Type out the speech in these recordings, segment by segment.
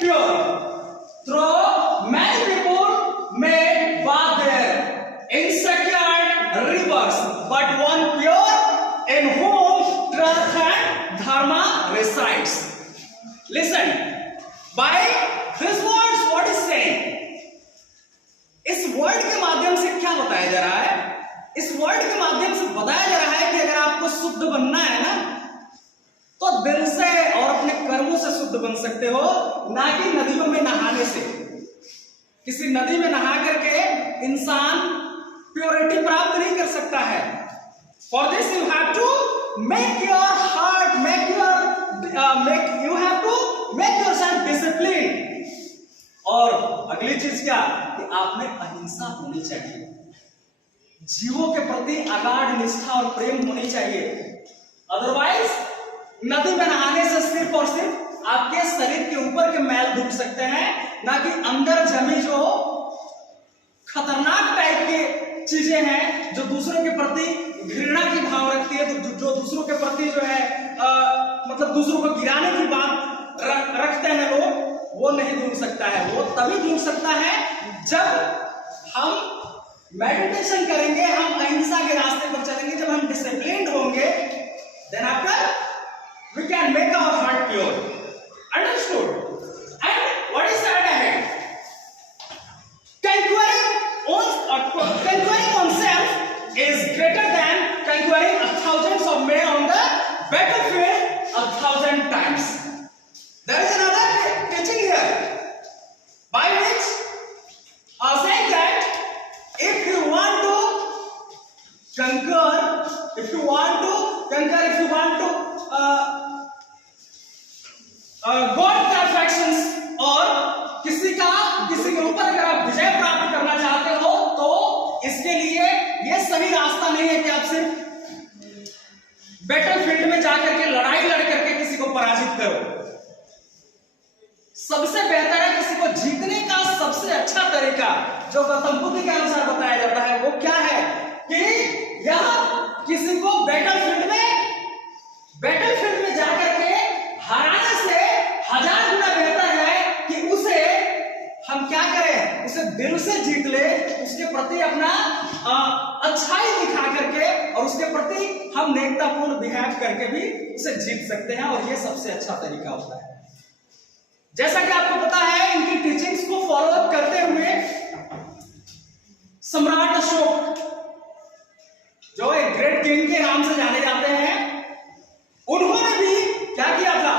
pure. Though many people may bathe there in secured rivers, but one pure in whom truth and dharma resides. Listen, by this words what is saying? इस word के माध्यम से क्या बताया जा रहा है? इस वर्ड के माध्यम से बताया जा रहा है कि अगर आपको शुद्ध बनना है ना, तो दिल से और अपने कर्मों से शुद्ध बन सकते हो, ना कि नदियों में नहाने से। किसी नदी में नहा करके इंसान प्योरिटी प्राप्त नहीं कर सकता है। For this you have to make your heart, you have to make yourself discipline. और अगली चीज क्या कि आप में अहिंसा होनी चाहिए, जीवों के प्रति अगाध निष्ठा और प्रेम होनी चाहिए। अदरवाइज नदी में नहाने से सिर्फ और सिर्फ आपके शरीर के ऊपर के मैल धुल सकते हैं, ना कि अंदर जमी जो खतरनाक टाइप की चीजें हैं, जो दूसरों के प्रति घृणा की भाव रखती है, जो दूसरों के प्रति जो है मतलब दूसरों को गिराने की बात रखते हैं लोग, वो नहीं धुल सकता है। वो तभी धुल सकता है जब हम मेडिटेशन करेंगे, हम अहिंसा के रास्ते पर चलेंगे, जब हम डिसिप्लिन्ड होंगे, then after we can make our heart pure. Understood? And what is said ahead? Conquering oneself is greater than conquering thousands of men on the battlefield 1,000 times. There is another teaching here, by which saying that if you want to conquer, if you want to God का affections, और किसी के ऊपर अगर आप विजय प्राप्त करना चाहते हो, तो इसके लिए यह सही रास्ता नहीं है कि आप सिर्फ बैटलफील्ड में जाकर के लड़ाई लड़ करके किसी को पराजित करो। सबसे बेहतर है किसी को जीतने का सबसे अच्छा तरीका जो गौतम बुद्ध के अनुसार बताया जाता है, वो क्या है कि यह किसी को बैटलफील्ड में जाकर के हराने से 1000 गुना बेहतर है कि उसे हम क्या करें, उसे दिल से जीत ले, उसके प्रति अपना अच्छाई दिखा करके और उसके प्रति हम नेकतापूर्ण बिहेव करके भी उसे जीत सकते हैं, और ये सबसे अच्छा तरीका होता है। जैसा कि आपको पता है, इनकी टीचिंग्स को फॉलो अप करते हुए सम्राट अशोक, जो एक ग्रेट किंग के नाम से जाने जाते हैं, उन्होंने भी क्या किया था,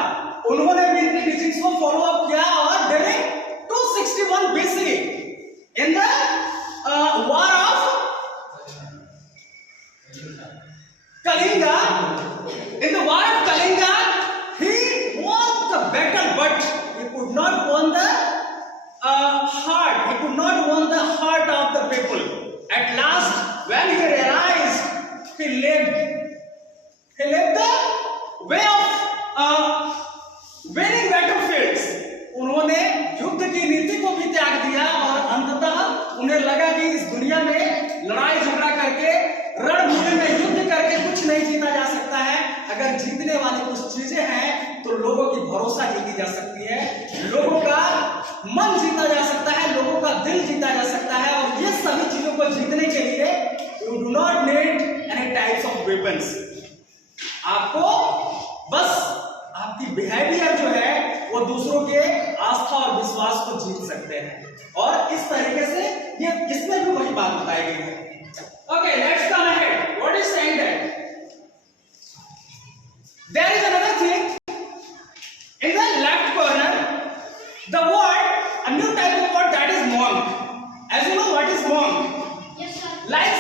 उन्होंने भी इनकी टीचिंग्स को फॉलो अप किया, और during 261 BC in the war of Kalinga, in the war of Kalinga, he won the battle, but he could not won the heart. He could not won the heart of the people. At last, when he realized, he left the way of winning battlefields. उन्होंने युद्ध की नीति को भी त्याग दिया, और अंततः उन्हें लगा कि इस दुनिया में लड़ाई झगड़ा करके, रणभूमि में युद्ध करके कुछ नहीं जीता जा सकता है। अगर जीतने वाली कुछ चीजें हैं तो लोगों की भरोसा जीती जा सकती है, लोगों का मन जीता जा सकता है, लोगों का दिल जीता जा सकता है, और ये सभी चीजों को जीतने के लिए you do not need any types of weapons. आपको बस आपकी बिहेवियर जो है वो दूसरों के आस्था और विश्वास को जीत सकते हैं, और इस तरीके से ये इसमें भी वही बात बताई गई है। Okay, let's come ahead. What is saying that? There is another thing in the left corner. The word, a new type of word, that is monk. As you know, what is monk? Yes, sir. Like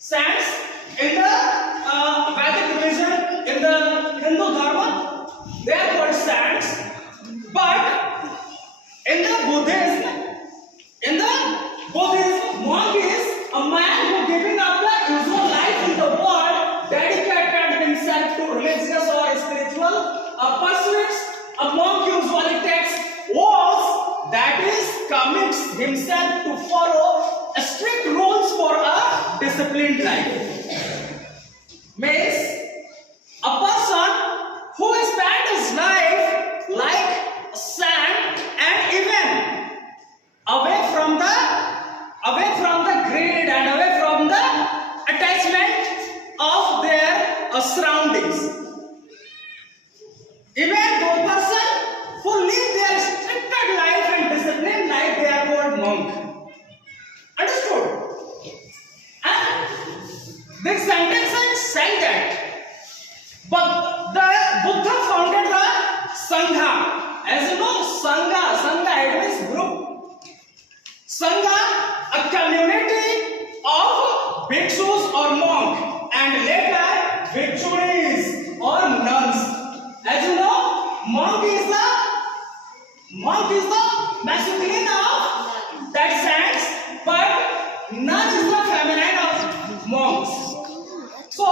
sands in the Vedic religion, in the Hindu Dharma, they are called sands. But in the Buddhism, monk is a man who giving up the usual life in the world, dedicated himself to religious or spiritual pursuits. A monk usually takes vows, that is, commits himself to follow strict rules for a disciplined life. Means a person who spends his life like a as you know, Sangha it means group. Sangha, a community of bhikshus or monk, and later bhikshunis or nuns. As you know, monk is the masculine of that sense, but nun is the feminine of monks. So,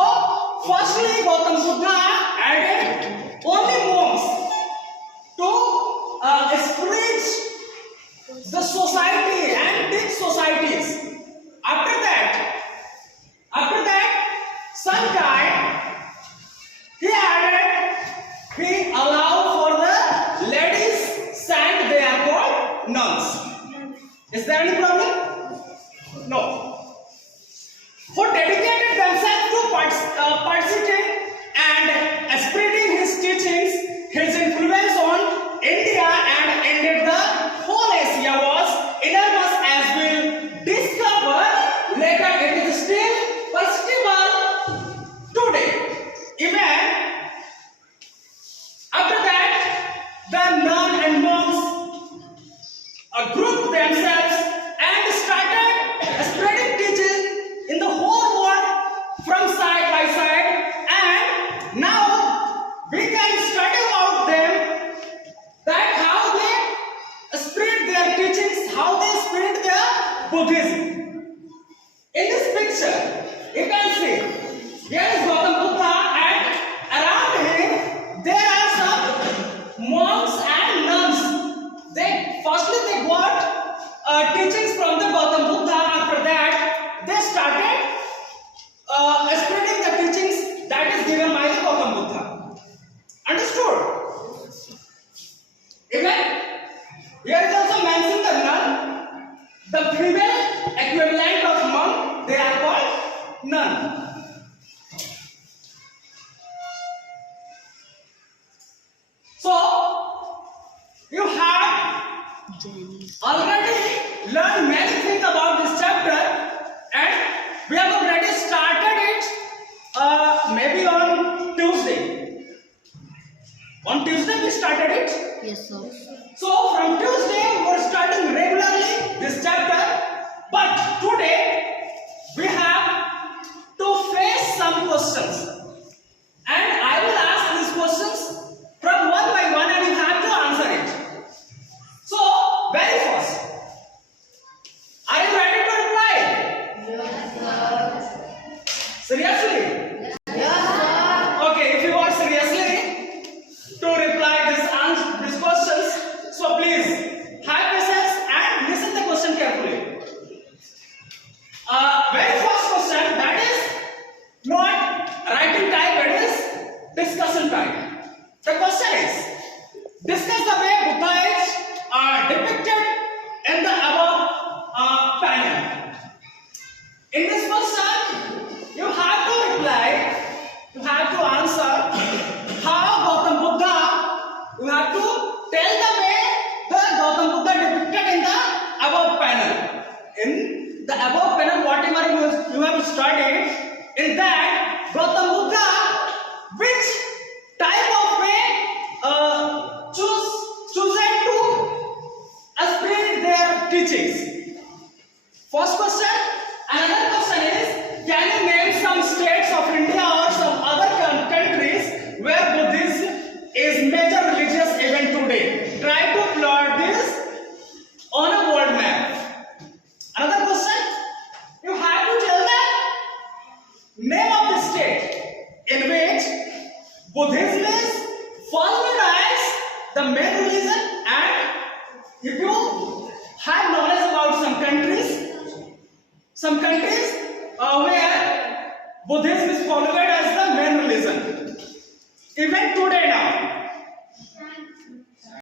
firstly, Gautam Buddha added only monks to spread the society and teach societies. After that, some time he allowed for the ladies sent, they are called nuns. Is there any problem? No. Who dedicated themselves to participating and spreading his teachings, his influence on India and ended the whole Asia was enormous, as we'll discover later. It is still possible today. Even after that, the nuns and monks grouped themselves and started spreading teaching in the whole world from side by side, and now we can study about them, that how they spread their teachings, how they spread their Buddhism. In this picture, you can see here is Gautam Buddha, and around him there are some monks and nuns. They got teachings from the Gautam Buddha. After that, they started spreading the teachings that is given by the Gautam Buddha. Understood? Even here is also mentioned the nun, the female equivalent of monk, they are called nun. So, you have already learned many things about this chapter, and we have already started it maybe on Tuesday. On Tuesday we started it. Yes, sir. So from Tuesday we are starting regularly this chapter, but today we have to face some questions, and I will ask these questions from one by one, and you have to answer it. So very first, are you ready to reply? Yes, sir. Seriously? Yes, sir. Okay, if you are seriously to reply these questions, so please have patience and listen the question carefully. Very first question, that is not writing type, it is discussion type. The question is, discuss the way Buddha is depicted in the above panel. In this question, you have to reply, you have to answer how Gautam Buddha, you have to tell the way the Gautam Buddha depicted in the above panel. In the above panel, whatever you have studied, in that Gautam Buddha, which type of way chosen to spread their teachings. First question. Another question is, can you name some states of India or some other countries where Buddhism is major religious event today? Try to plot this on a world map. Another question, you have to tell the name of the state in which Buddhism is followed as the main religion, and if you have knowledge about some countries where Buddhism is followed as the main religion. Even today now,